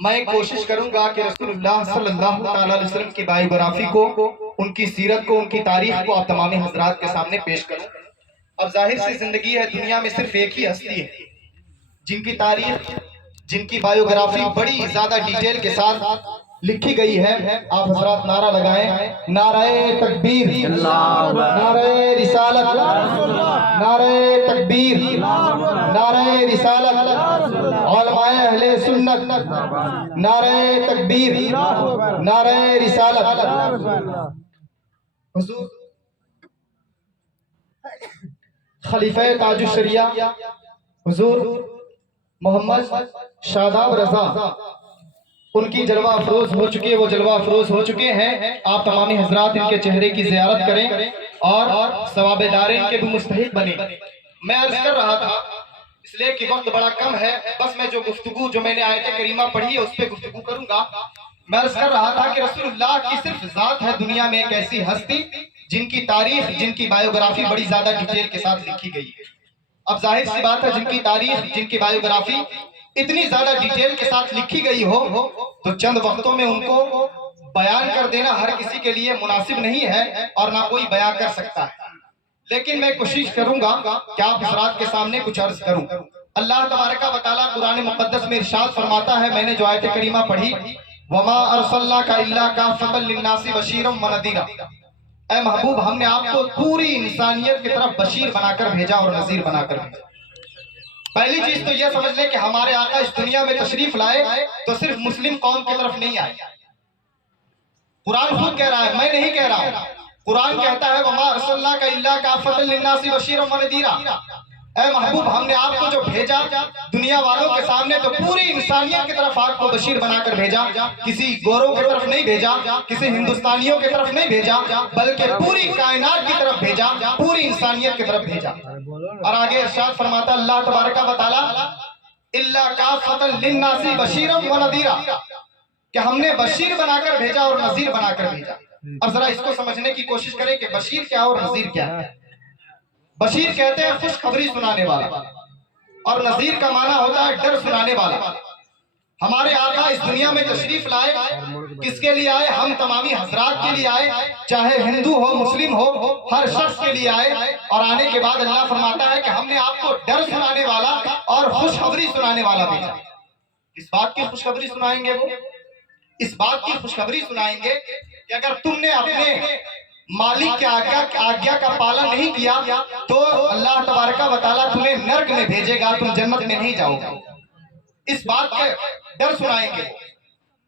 میں کوشش کروں گا کہ رسول اللہ صلی اللہ تعالیٰ علیہ وسلم کی بائیوگرافی کو، ان کی سیرت کو، ان کی تاریخ کو آپ تمامی حضرات کے سامنے پیش کروں۔ اب ظاہر سی زندگی ہے، دنیا میں صرف ایک ہی ہستی ہے جن کی تاریخ، جن کی بائیوگرافی بڑی زیادہ ڈیٹیل کے ساتھ لکھی گئی ہے۔ آپ حضرات نعرہ لگائیں، نعرہ تکبیر، نعرہ رسالت، نعرہ تکبیر، نعرہ رسالت، علماء اہل سنت، نعرہ تکبیر، نعرہ رسالت۔ حضور خلیفہ تاج الشریعہ حضور محمد شاداب رضا، ان کی جلوہ افروز ہو چکے، وہ جلوہ افروز ہو چکے ہیں۔ آپ تمامی حضرات ان کے چہرے کی زیارت کریں اور ثواب دارین کے بھی مستحق بنیں۔ میں عرض کر رہا تھا، اس لیے کہ وقت بڑا کم ہے، بس میں جو میں نے آیت کریمہ پڑھی ہے اس پہ گفتگو کروں گا۔ میں عرض کر رہا تھا کہ رسول اللہ کی صرف ذات ہے دنیا میں ایک ایسی ہستی جن کی تاریخ، جن کی بائیوگرافی بڑی زیادہ ڈیٹیل کے ساتھ لکھی گئی ہے۔ اب ظاہر سی بات ہے، جن کی تاریخ، جن کی بائیوگرافی اتنی زیادہ ڈیٹیل کے ساتھ لکھی گئی ہو تو چند وقتوں میں ان کو بیان کر دینا ہر کسی کے لیے مناسب نہیں ہے اور نہ کوئی بیان کر سکتا ہے۔ لیکن میں کوشش کروں گا کہ آپ حضرات کے سامنے کچھ عرض کروں۔ اللہ تبارک و تعالیٰ قرآن مقدس میں ارشاد فرماتا ہے، میں نے جو آیت کریمہ پڑھی، وَمَا أَرْسَلْنَاكَ إِلَّا كَافَّةً لِلنَّاسِ بَشِيرًا وَنَذِيرًا، اے محبوب ہم نے آپ کو پوری انسانیت کی طرف بشیر بنا کر بھیجا اور نذیر بنا کر بھیجا۔ پہلی چیز تو یہ سمجھ لیں کہ ہمارے آقا اس دنیا میں تشریف لائے تو صرف مسلم قوم کی طرف نہیں آئے۔ قرآن خود کہہ رہا ہے، میں نہیں کہہ رہا ہوں۔ قرآن کہتا ہے وَمَا أَرْسَلْنَاكَ إِلَّا كَافَّةً لِلنَّاسِ بَشِيرًا وَنَذِيرًا، اے محبوب ہم نے آپ کو جو بھیجا دنیا والوں کے سامنے تو پوری انسانیت کی طرف آپ کو بشیر بنا کر بھیجا، کسی گوروں کی طرف نہیں بھیجا، کسی ہندوستانیوں کی طرف نہیں بھیجا، بلکہ پوری کائنات کی طرف بھیجا، پوری انسانیت کی طرف بھیجا۔ اور آگے ارشاد فرماتا اللہ تبارک و تعالیٰ إِلَّا كَافَّةً لِلنَّاسِ بَشِيرًا وَنَذِيرًا، کہ ہم نے بشیر بنا کر بھیجا اور نذیر بنا کر بھیجا۔ اب ذرا اس کو سمجھنے کی کوشش کریں کہ بشیر کیا اور نذیر کیا ہے۔ بشیر کہتے ہیں خوشخبری سنانے والا، اور نذیر کا معنی ہوتا ہے ڈر سنانے والا۔ ہمارے آقا اس دنیا میں تشریف لائے، کس کے لیے آئے؟ ہم تمامی حضرات کے لیے آئے، چاہے ہندو ہو مسلم ہو، ہر شخص کے لیے آئے۔ اور آنے کے بعد اللہ فرماتا ہے کہ ہم نے آپ کو ڈر سنانے والا اور خوشخبری سنانے والا بھیجا۔ اس بات کی خوشخبری سنائیں گے، وہ اس بات کی خوشخبری سنائیں گے کہ اگر تم نے اپنے مالک کے آگیا کا پالن نہیں کیا تو اللہ تبارک و تعالیٰ تمہیں نرک میں بھیجے گا، تم جنت میں نہیں جاؤ گے۔ اس بات کا ڈر سنائیں گے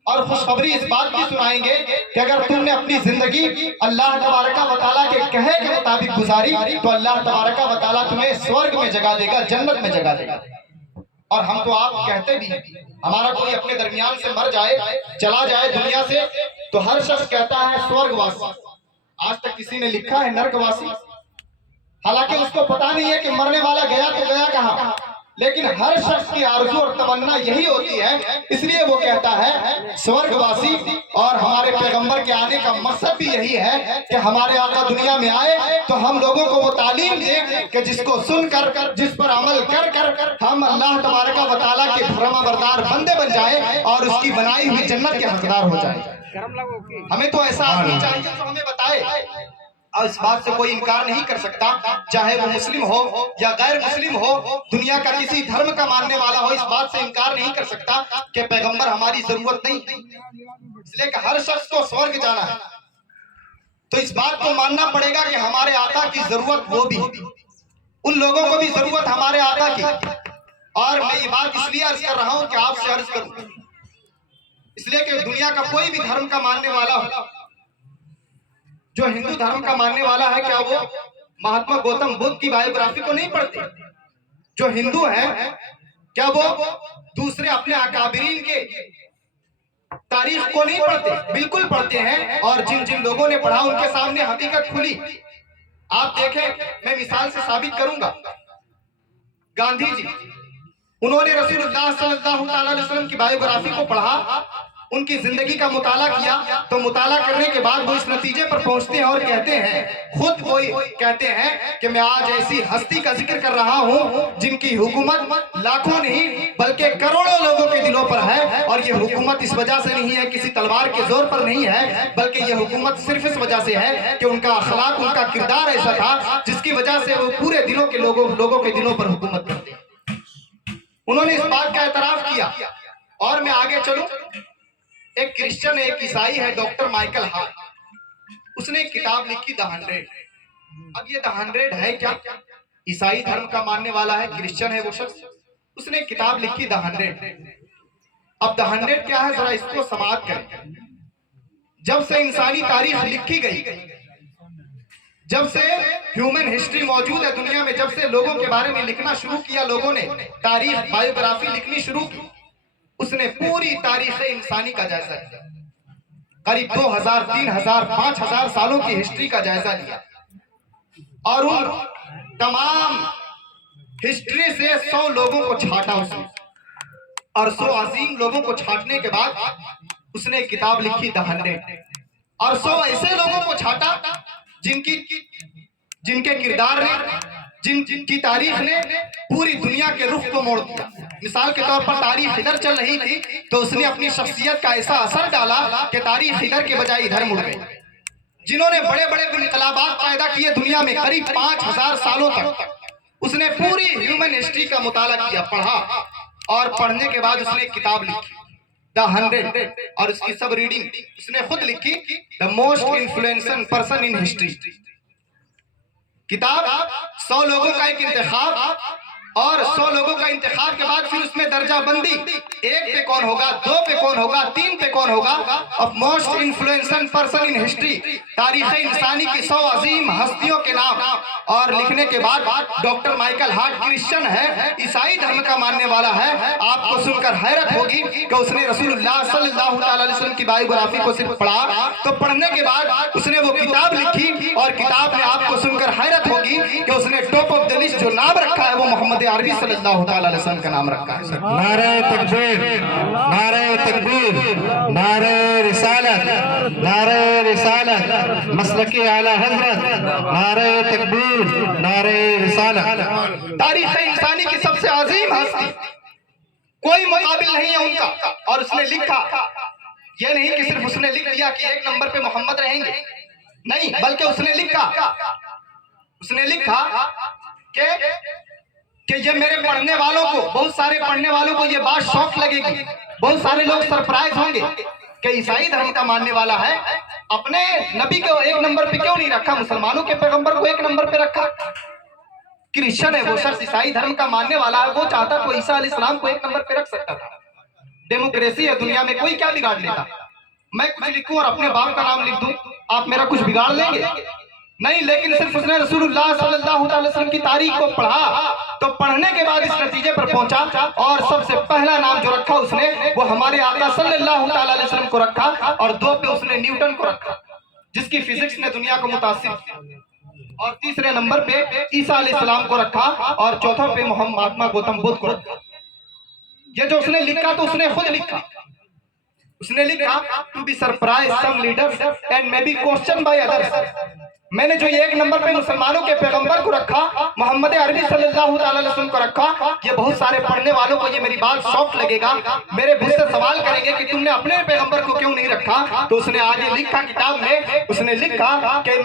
اور خوشخبری اس بات کی سنائیں گے کہ اگر تم نے اپنی زندگی اللہ تبارک و تعالیٰ کے کہے کے مطابق گزاری تو اللہ تبارک و تعالیٰ تمہیں سورگ میں جگہ دے گا، جنت میں جگہ دے گا۔ اور ہم تو آپ کہتے بھی ہیں، ہمارا کوئی اپنے درمیان سے مر جائے، چلا جائے دنیا سے، تو ہر شخص کہتا ہے سورگ واسی۔ آج تک کسی نے لکھا ہے نرک واسی؟ حالانکہ اس کو پتا نہیں ہے کہ مرنے والا گیا تو گیا کہاں، لیکن ہر شخص کی آرزو اور تمنا یہی ہوتی ہے، اس لیے وہ کہتا ہے سورگ واسی۔ اور ہمارے پیغمبر کے آنے کا مقصد بھی یہی ہے کہ ہمارے آقا دنیا میں آئے تو ہم لوگوں کو وہ تعلیم دیں کہ جس کو سن کر، جس پر عمل کر کر ہم اللہ تبارک و تعالیٰ کے فرما بردار بندے بن جائیں اور اس کی بنائی ہوئی جنت کے حقدار ہو جائیں۔ ہمیں تو ایسا آدمی چاہیے جو ہمیں بتائے، اور اس بات سے کوئی انکار نہیں کر سکتا، چاہے وہ مسلم ہو یا غیر مسلم ہو، دنیا کا کسی دھرم کا ماننے والا ہو، اس بات سے انکار نہیں کر سکتا کہ پیغمبر ہماری ضرورت نہیں، اس لیے کہ ہر شخص کو سورگ جانا ہے تو اس بات کو ماننا پڑے گا کہ ہمارے آقا کی ضرورت وہ بھی، ان لوگوں کو بھی ضرورت ہمارے آقا کی۔ اور میں یہ بات اس لیے عرض کر رہا ہوں کہ آپ سے عرض کروں، اس لیے کہ دنیا کا کوئی بھی دھرم کا ماننے والا ہو، جو ہندو دھرم کا ماننے والا ہے، کیا وہ مہاتما گوتم بدھ کی بائیوگرافی کو نہیں پڑھتے؟ جو ہندو ہیں کیا وہ دوسرے اپنے اکابرین کے تاریخ کو نہیں پڑھتے؟ بالکل پڑھتے ہیں، اور جن جن لوگوں نے پڑھا ان کے سامنے حقیقت کھلی۔ آپ دیکھیں، میں مثال سے ثابت کروں گا، گاندھی جی، انہوں نے رسول اللہ صلی اللہ علیہ وسلم کی بائیوگرافی کو پڑھا، ان کی زندگی کا مطالعہ کیا تو مطالعہ کرنے کے بعد وہ اس نتیجے پر پہنچتے ہیں اور کہتے ہیں، خود وہی کہتے ہیں کہ میں آج ایسی ہستی کا ذکر کر رہا ہوں جن کی حکومت لاکھوں نہیں بلکہ کروڑوں لوگوں کے دلوں پر ہے، اور یہ حکومت اس وجہ سے نہیں ہے، کسی تلوار کے زور پر نہیں ہے، بلکہ یہ حکومت صرف اس وجہ سے ہے کہ ان کا اخلاق، ان کا کردار ایسا تھا جس کی وجہ سے وہ پورے دلوں کے لوگوں کے دلوں پر حکومت کرتے ہیں۔ انہوں نے اس بات کا اعتراف کیا۔ اور میں آگے چلوں، ایک کرسچن ہے، ایک عیسائی ہے، ڈاکٹر مائیکل ہارٹ، اس نے ایک کتاب لکھی دی 100۔ اب یہ دی 100 ہے کیا؟ عیسائی دھرم کا ماننے والا ہے، کرسچن ہے وہ شخص، اس نے ایک کتاب لکھی دی 100۔ اب دی 100 کیا ہے، ذرا اس کو سماعت کریں۔ جب سے انسانی تاریخ لکھی گئی، جب سے ہیومن ہسٹری موجود ہے دنیا میں، جب سے لوگوں کے بارے میں لکھنا شروع کیا، لوگوں نے تاریخ، بائیوگرافی لکھنی شروع کی، اس نے پوری تاریخ انسانی کا جائزہ لیا، قریب 2000، 3000، 5000 سالوں کی ہسٹری کا جائزہ لیا، اور ان تمام ہسٹری سے 100 لوگوں کو چھانٹا اس نے، اور 100 عظیم لوگوں کو چھانٹنے کے بعد اس نے ایک کتاب لکھی دی 100، اور 100 ایسے لوگوں کو چھانٹا جن کے کردار نے، جن کی تاریخ نے پوری دنیا کے رخ کو موڑ دیا۔ مثال کے طور پر تاریخ ادھر چل رہی تھی تو اس نے اپنی شخصیت کا ایسا اثر ڈالا کہ تاریخ ادھر کے بجائے ادھر مڑ گئی۔ جنہوں نے بڑے بڑے انقلابات پیدا کیے دنیا میں قریب 5000 سالوں تک، اس نے پوری ہیومن ہسٹری کا مطالعہ کیا، پڑھا، اور پڑھنے کے بعد اس نے ایک کتاب لکھی دی 100، اور اس کی سب ریڈنگ اس نے خود لکھی، the most influencing person in history. کتاب 100 لوگوں کا ایک انتخاب، اور 100 لوگوں کا انتخاب کے بعد پھر اس میں درجہ بندی، 1 پہ کون ہوگا، 2 پہ کون ہوگا، 3 پہ کون ہوگا، of most influencing person in history, تاریخ انسانی کی 100 عظیم ہستیوں کے نام، اور لکھنے کے بعد ڈاکٹر مائیکل ہارٹ کرسچن ہے، عیسائی دھرم کا ماننے والا ہے، آپ کو سن کر حیرت ہوگی کہ اس نے رسول اللہ صلی اللہ علیہ وسلم کی بائیوگرافی کو صرف پڑھا، تو پڑھنے کے بعد اس نے وہ کتاب لکھی، اور کتاب میں آپ کو سن کر حیرت ہوگی کہ اس نے ٹاپ آف دی لسٹ جو نام رکھا ہے وہ محمد عربی صلی اللہ علیہ وسلم کا نام رکھا ہے۔ نعرہ تکبیر، نعرہ تکبیر، نعرہ رسالت، نعرہ رسالت، مسلک اعلیٰ حضرت، نعرہ تکبیر، نعرہ رسالت۔ تاریخ انسانی کی سب سے عظیم ہستی، کوئی مقابل نہیں ہے ان کا، اور اس نے لکھا، یہ نہیں کہ صرف اس نے لکھ دیا کہ 1 نمبر پہ محمد رہیں گے، نہیں، بلکہ اس نے لکھا کہ یہ میرے پڑھنے والوں کو، بہت سارے پڑھنے والوں کو یہ بات شوق لگے گی، بہت سارے لوگ سرپرائز ہوں گے کہ عیسائی دھرم کا ماننے والا ہے، اپنے نبی کو 1 نمبر پہ کیوں نہیں رکھا، مسلمانوں کے پیغمبر کو 1 نمبر پہ رکھا۔ کرسچن ہے وہ شخص، عیسائی دھرم کا ماننے والا ہے، وہ چاہتا تو عیسیٰ علیہ السلام کو 1 نمبر پہ رکھ سکتا تھا۔ ڈیموکریسی ہے دنیا میں، کوئی کیا بگاڑ لیتا، میں کچھ لکھوں اور اپنے باپ کا نام لکھ دوں، آپ میرا کچھ بگاڑ لیں گے؟ نہیں، لیکن صرف اس نے رسول اللہ صلی اللہ علیہ وسلم کی تاریخ کو پڑھا، تو پڑھنے کے بعد اس نتیجے پر پہنچا، اور سب سے پہلا نام جو رکھا اس نے وہ ہمارے آقا صلی اللہ علیہ وسلم کو رکھا، اور 2 پہ اس نے نیوٹن کو رکھا جس کی فزکس نے دنیا کو متاثر کیا، اور 3 نمبر پہ عیسیٰ علیہ السلام کو رکھا، اور 4 پہ مہاتما گوتم بدھ کو رکھا۔ یہ جو اس نے لکھا تو اس نے خود لکھا، اس نے لکھا to be surprised some leaders and maybe questioned by others۔ میں نے جو یہ 1 نمبر پہ مسلمانوں کے پیغمبر کو رکھا، محمد عربی صلی اللہ علیہ وسلم کو رکھا، یہ بہت سارے پڑھنے والوں کو یہ میری بات شوق لگے گا، میرے مجھ سے سوال کریں گے کہ تم نے اپنے پیغمبر کو کیوں نہیں رکھا، تو اس نے آج یہ لکھا کتاب میں، اس نے لکھا کہ